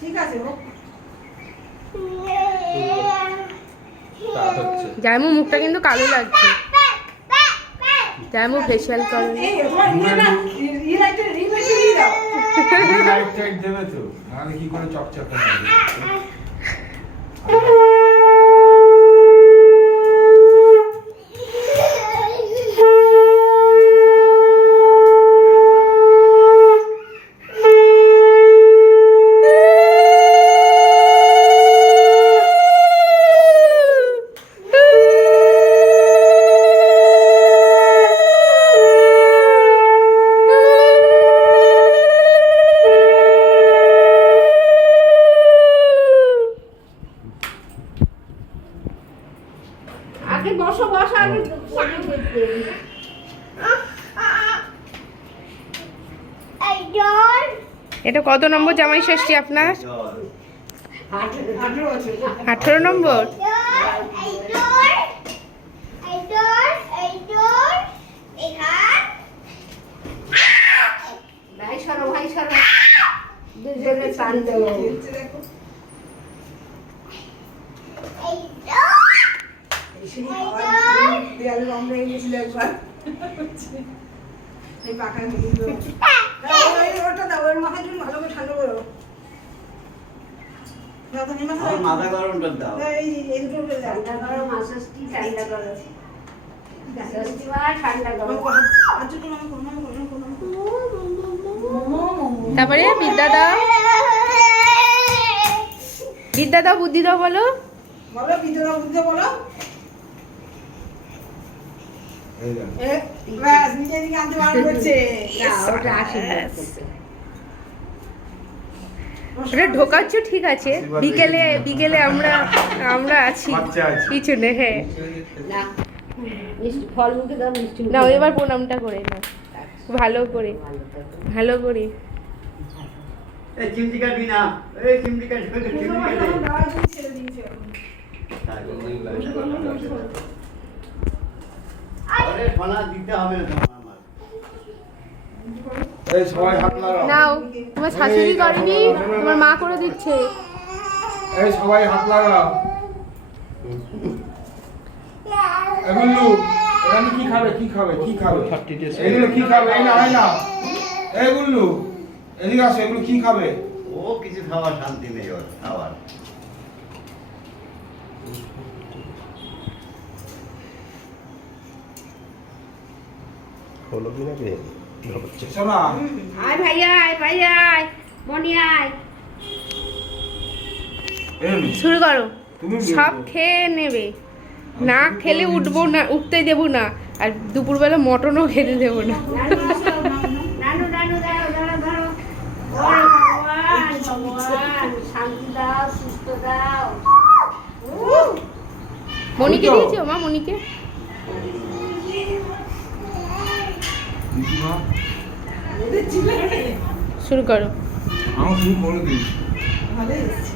ঠিক আছে জায়মু মুখটা কিন্তু কালো লাগছে। জায়মু ফেশিয়াল করে। দেবে তো নাহলে কি করে চকচক হবে। আগে বসো বসো আগে এটা কত নম্বর জামাই ষষ্ঠী আপনার? 18 নম্বর। ভাই সরো দুজনে টান দেবো। দেয়ালে রং লেগে গেছিল একবার। এই পাখায় ওটা দাও, ওর মাথায় তুমি ভালো করে ঠান্ডা করো। মাথা গরমটা দাও। এই দুটো ঠান্ডা করো, মাসাজটি ঠান্ডা করো। ঠান্ডা করো। তারপরে বিদ্যা দাও, বিদ্যা দাও, বুদ্ধি দাও, বলো বলো বিদ্যা বুদ্ধি বলো। ব্যাস নিজের দিকে আনতে বার করছে। ওটা আশীর্বাদ করছে। ওটা ঢোকাচ্ছ ঠিক আছে, বিকেলে বিকেলে আমরা আছি পিছনে। হ্যাঁ না মিষ্টি ফল মুখে দাও, মিষ্টি না এবার প্রণামটা করে না, ভালো করে ভালো করে। এই চিমটি কাটবি না, এই চিমটি কাটবি না, চিমটি কাটবি। ছেড়ে দিয়েছে আরে ফলা দিতে হবে না আমার। এই সবাই হাত লাগাও। নাও, তোমার শাশুড়ি করেনি, তোমার মা করে দিচ্ছে। এই সবাই হাত লাগাও। এগুলো এখানে কি খাবে কি খাবে কি খাবে? এগুলো কি খাবে? এই না হয় না এইগুলো এদিকে আসো, এগুলো কি খাবে? ও কিছু খাওয়ার শান্তি নেই ওর খাওয়ার। হলো কি না রে? শোনা আয় ভাইয়া আয় ভাইয়া আয় মনি আয়। শুরু করো, তুমি সব খেয়ে নেবে, না খেলে উঠবো না, উঠতে দেবো না, আর দুপুরবেলা মটনও খেতে দেবো না। নানু নানু দাও ধরো ধরো। ওরে ভগবান ভগবান শান্তি দাও, সুস্থ দাও। মনিকে দিয়েছো মা? মনিকে দিদিমা শুরু করো। আমার শুরু করে দিই। ভালো এসেছে।